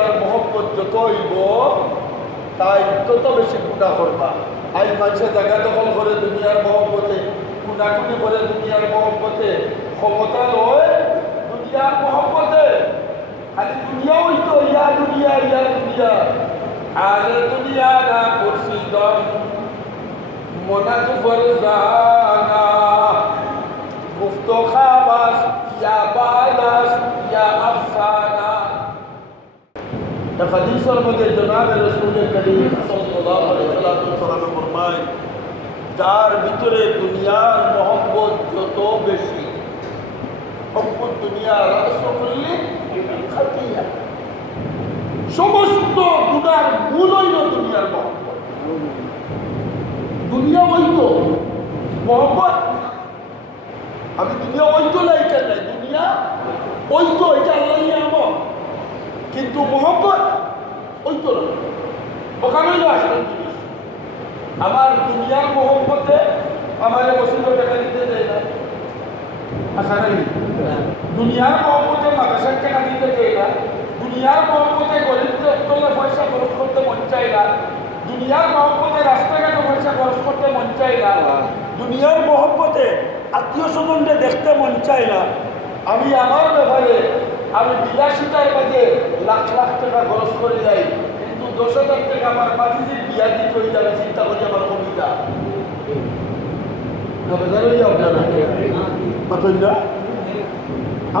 দুনিয়ার মহব্বত যত হইব তাই তত বেশি গুণা করবা আজ মানুষের জায়গা দখল করে দুনিয়ার মহব্বতে কুনাকুনি করে দুনিয়ার মহব্বতে, ক্ষমতা লয় দুনিয়ার মহব্বতে। খালি দুনিয়া হইতো ইয়া দুনিয়া ইয়া দুনিয়া। আর দুনিয়া না মুর্শিদন মনাত ফরজানা গুফত খাবাস ইয়া বাদাস ইয়া আফসানা হাদিসের মধ্যে জনাবে রসুল করিম সাল্লাল্লাহু আলাইহি যার ভিতরে দুনিয়ার মহব্বত যত বেশি হব্বত দুনিয়া রাসূলি খাতিয়া। সমস্ত গুনার মূল হইল দুনিয়ার মহব্বত। দুনিয়া হইত মহব্বত আমি দুনিয়া ঐক্য নাই কেন নাই দুনিয়া ঐক্য এটা আল্লাহ নিয়ামত। কিন্তু নয় ওখানেই জিনিস আমার দুনিয়ার মোহাম্মতে আমার বসুন্ধ টাকা দিতে দেয় না। আশা নাই দুনিয়ার মোহাম্মতে মাদ্রাসার টাকা দিতে দেয় না। দুনিয়ার মোহাম্মতে গরিবদের পয়সা খরচ করতে মন চায় না। দুনিয়ার মহব্বতে রাস্তাঘাটে পয়সা খরচ করতে মন চায় না। দুনিয়ার মহব্বতে আত্মীয় স্বজনকে দেখতে মন চায় না। আমি আমার ব্যাপারে আমি বিলাসিতার মাঝে লাখ লাখ টাকা খরচ করে যাই। দশ হাজার টাকা আমার মাঝে বিয়া দিতে হয়ে যাবে চিন্তা করি আমার কবিতা।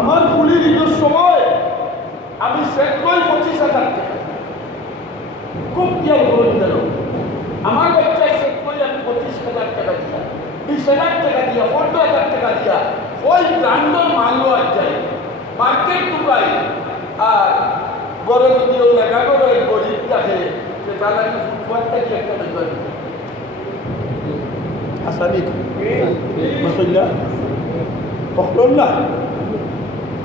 আমার কুড়ির ঈদের সময় আমি সেক্টর পঁচিশ হাজার টাকা খুব খেয়াল করুন গেল আমার বাচ্চায় সেট করে আমি পঁচিশ হাজার টাকা দিয়া বিশ হাজার টাকা দিয়া পনেরো হাজার টাকা দিয়া ওই ব্রান্ডর আর যায় মার্কেট টুকাই আর বড় যদি ও লাগানো রয়ে গরিব থাকে সে তারা ফুটপাথটা কি একটা বেতন আসানি মসল্লা পকড়ন না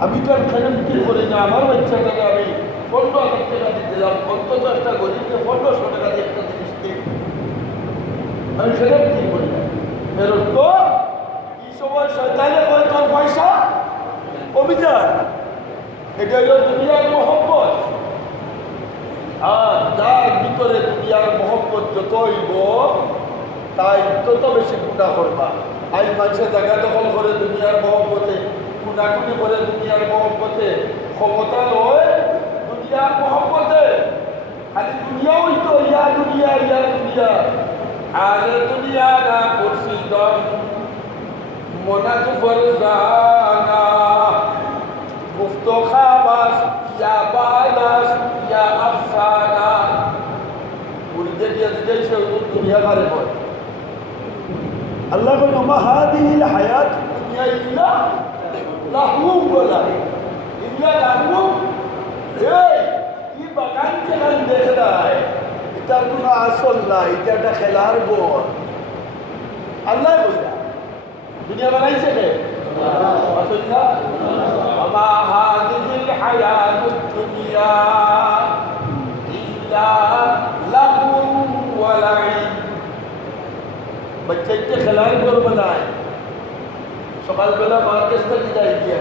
আমি তো আর খানে বিক্রি করি না আমার বাচ্চাটাকে আমি পনেরো হাজার টাকা দিয়ে দিলাম অন্তত একটা গরিবকে পনেরোশো টাকা দিয়ে একটা জিনিস দিই। আমি সেটা বিক্রি করি না। ফেরত তো এই সময় শয়তানে কয় তোর পয়সা? যায় এটা হলো দুনিয়ার মহব্বত। আর যার ভিতরে দুনিয়ার মহব্বত যত হইব তাই তত বেশি গুণা করবা। আজ মানুষের জায়গা দখল করে দুনিয়ার মহব্বতে কুনাকুনি করে দুনিয়ার মহব্বতে, ক্ষমতা লয় দুনিয়ার মহব্বতে। খালি দুনিয়া হইতো ইয়া দুনিয়া ইয়া দুনিয়া। আর দুনিয়া না মুর্শিদন মনাত ফরজানা গুফত খাবাস ইয়া বাদাস ইয়া আফসানা উড়িতে দিয়ে দিতে সে দুনিয়া ঘরে পড়ে। আল্লাহ বলে মা হাদিহিল হায়াত দুনিয়া ইল্লা লাহু বলা ইল্লা লাহু এই কি বাগান চেগান দেখে দেয় এটা কোনো আসল না এটা একটা খেলার বল আল্লাহ বইলা দুনিয়া বানাইছে কে? আমা হাদিহিল হায়াত দুনিয়া ইল্লা লাহু ওয়া লাইব বাচ্চাকে খেলার ঘর বানায় কাছ থেকে যাই গিয়া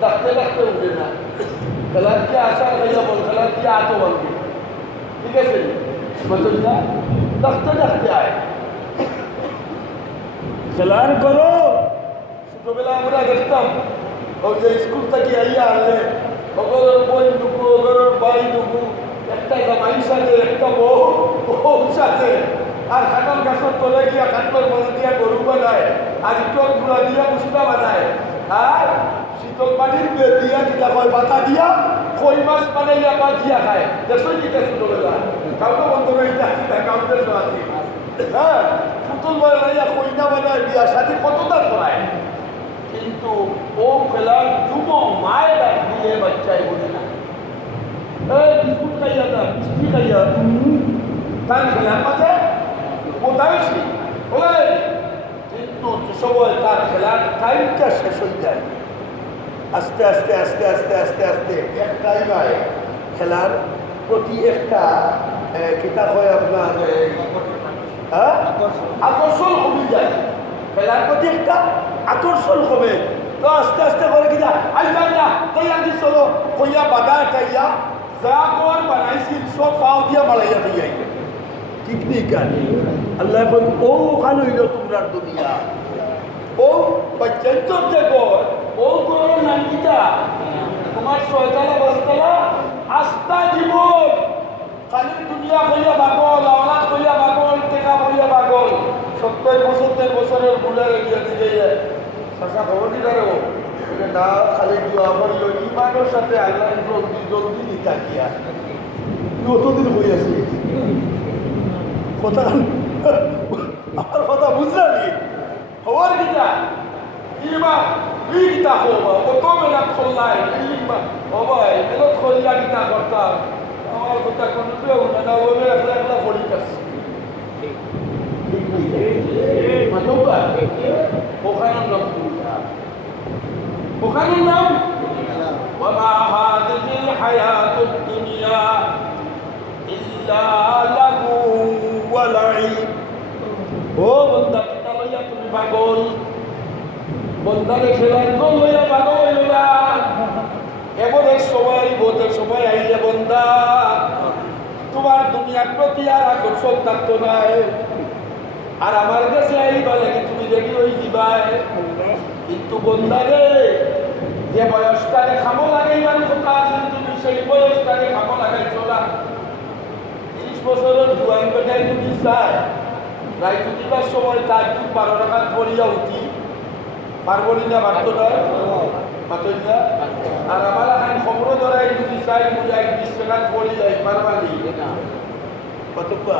ডাকতে ডাকতে উঠে না। খেলার দিয়ে আসা খাইয়া বল? খেলার দিয়ে আতো বলবে ঠিক আছে? মতন না ডাকতে ডাকতে আয়। খেলার করো। ছোটবেলা আমরা দেখতাম, ওই যে স্কুল থেকে আইয়া আনলে ওগরের বই ঢুকু ওগরের বাই ঢুকু একটা জামাই সাথে, একটা বউ বউ সাথে। আর খাটাল গাছের তলে গিয়া খাটলার মধ্যে দিয়া গরু বানায় আর ইটল গুঁড়া দিয়া মুসলা বানায় আর শীতল পানির দিয়া দিটা হয় পাতা দিয়া কই মাছ বানাইয়া বা দিয়া খায়। দেখো দিতে ছোটবেলা কাউকে বন্ধ করে দিতে কাউকে আছে হ্যাঁ পুতুল বানাইয়া কইনা বানায়, বিয়া সাথে কতটা করায়। কিন্তু ও খেলার যুব মায়ের দিলে বাচ্চায় বলে না। বিস্কুট খাইয়া না মিষ্টি খাইয়া তার খেলার মাঝে মোটাবেশি বলে কিন্তু সময় তার খেলার টাইমটা শেষ হয়ে যায়। আস্তে আস্তে আস্তে আস্তে আস্তে আস্তে এক টাইম হয় খেলার প্রতি একটা কিতাব হয় আপনার আকর্ষণ কমে যায়। খেলার প্রতি একটা আকর্ষণ কমে। তো আস্তে আস্তে করে কিনা, আই যাই না তাই আগে চলো কইয়া বাধা খাইয়া যা কর বানাইছিল, সব পাও দিয়া মালাইয়া দিয়ে ঠিক নেই কেন? আল্লাহ এখন ও ওখানে হইল তোমরা দুনিয়া। ও পর্যন্ত দেখো ও করো নাঙ্গিটা তোমার ছয়তলা বস্তলা আস্থা জীবন। খালি দুনিয়া হইয়া পাগল, আওলাদ হইয়া পাগল, টেকা হইয়া পাগল। সত্তর পঁচাত্তর বছরের বুড়ারে গিয়ে দিলে শাসা খবর রে না খালি দোয়া করিল ইমানের সাথে আল্লাহ জলদি জলদি নিতা গিয়া কতদিন হয়ে আছে কথা আমার কথা বুঝলাম খবর কিটা ইমা ই কিটা হবা কত মেলা খোল্লাই ইমা হবা এগুলো খোল্লা কিটা করতাম আমার কথা কোনো কেউ না না ওই একলা একলা পড়িতাছে মাতবা ওখানে নাম ওখানে নাম وما هذه الحياة الدنيا إلا পাগল। বন্দারে খেলার গোল লইয়া পাগল হইলা এমন এক সময় বোধের সময় আইলে বন্দা, তোমার দুনিয়ার প্রতি আর আকর্ষণ থাকতো নাই। আর আমার কাছে আইবা লাগে, তুমি রেডি হই দিবাই। কিন্তু বন্দারে, যে বয়সটারে খামো লাগাইবার কথা আছে, তুমি সেই বয়সটারে খামো লাগাইছো না তিরিশ বছরের জুয়ান বেটাই তুমি চায় রাইতু দিবার সময় তার কি বারো টাকা পড়িয়া উঠি? পারবনি না পারত না পাতই না আর আমার এখন খবর ধরাই যদি চাই মুই এক বিশ টাকা পড়ি যাই পারবানি কতবা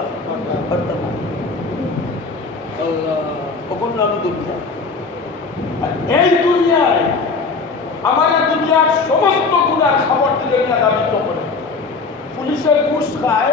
পারতাম না নাম দুনিয়া? আর এই দুনিয়ায় আমাদের দুনিয়ার সমস্ত গুণার সামর্থ্য দাবিত করে। পুলিশের ঘুষ খায়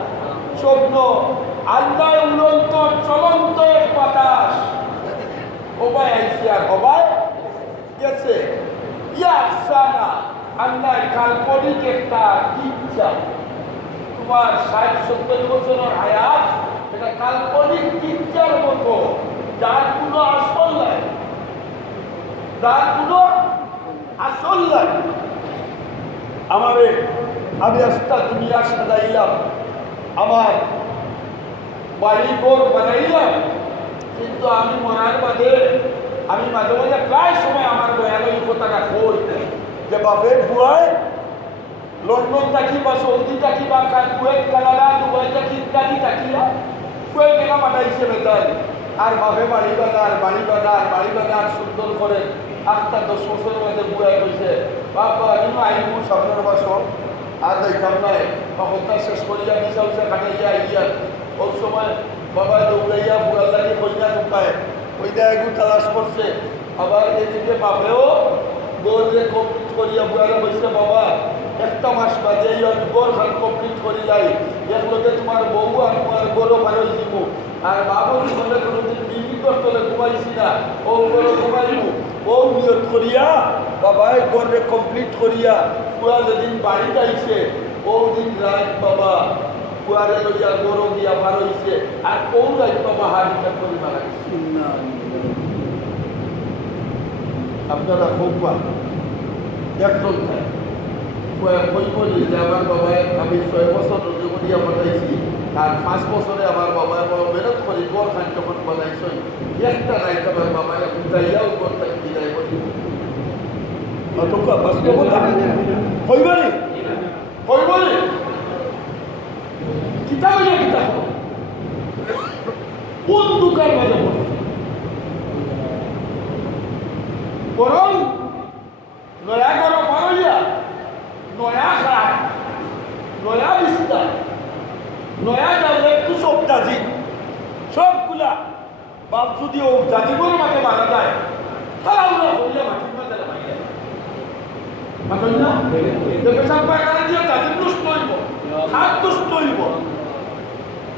আল্লাহ উড়ন্ত চলন্ত বাতাস। ওবাই আইসি আর হবাই গেছে। ইয়া আফসানা আল্লাহ কাল্পনিক একটা ইচ্ছা। তোমার ষাট সত্তর বছরের হায়াত এটা কাল্পনিক ইচ্ছার মতো। যার কোনো আসল নাই। যার কোনো আসল নাই। আমারে আমি আস্তা দুনিয়া সাজাইলাম। আমার বাড়ি ঘর বানাইলাম কিন্তু আমি মরার বাদে আমি মাঝে মাঝে প্রায় সময় আমার দয়ালয় কথাটা কই যে বাপের বুয়ায় লন্ডন থাকি বা সৌদি থাকি বা কুয়েত, কানাডা, দুবাই থাকি, ইত্যাদি থাকিয়া কুয়েত টাকা পাঠাইছে বেতার আর বাপে বাড়ি বানার বাড়ি বানার বাড়ি বানার সুন্দর করে আটটা দশ বছরের মধ্যে বুড়াই হয়েছে বাবা আমি আইন সামনের বছর আর দেখতাম নাই। হত্যা শেষ করিয়া বিচার কাটাইয়া আইয়া ওই সময় বাবা দৌড়াইয়া বুড়ার লাগে কইনা ঢুকায় কইনা একটু তালাশ করছে। আবার এদিকে বাপেও দৌড়ে কমপ্লিট করিয়া বুড়ারে বলছে বাবা, একটা মাস বাদে গোর খান কমপ্লিট করি লাই এর লগে তোমার বউ আর তোমার গোরও ভালো দিব আর বাবুর জীবনে কোনোদিন বিক্রি করতে হলে ঘুমাইছি না। ও গোরও ঘুমাইব। ও নিয়ত করিয়া বাবাই গোরে কমপ্লিট করিয়া পুরা যেদিন বাড়িতে আইছে, ও দিন রাত বাবা পুয়ারে লইয়া গরু দিয়া বার হইছে আর কোন রাত বাবা হারিটা করি মারা গেছে আপনারা খুব যে আমার বাবাই আমি ছয় বছর রজগুড়িয়া বানাইছি আর পাঁচ বছরে আমার বাবাই বড় মেহনত করি গড় খান যখন বানাইছ একটা রাইত আমার বাবাই উঠাইয়াও তাকে বিদায় করি। অতকা বাস্তবতা হইবানি হইবানি ইয়া কিতাব কোন দোকান মাঝে পড়ে বরং নয়া করো পারইয়া নয়া খাট নয়া বিস্তার, নয়া যাবে একটু সব দাজি সবগুলা বাপ যদি ও জাতিগুলোর মাঝে মারা যায়, তারা ওরা হইয়া মাটির মাঝে মাইয়া মাথা না? দেখে সব পায়খানা দিয়ে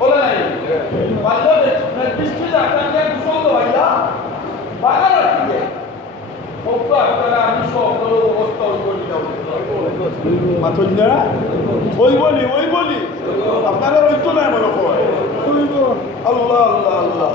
বলে নাই। পারলে বৃষ্টি আপনাকে কুশল দেওয়াইয়া বাগা রাখিবে সত্য আপনারা আমি সব অবস্থা বলি মাথুন ওই বলি ওই বলি। আপনারা ওই তো নাই মনে হয় আল্লাহ আল্লাহ আল্লাহ।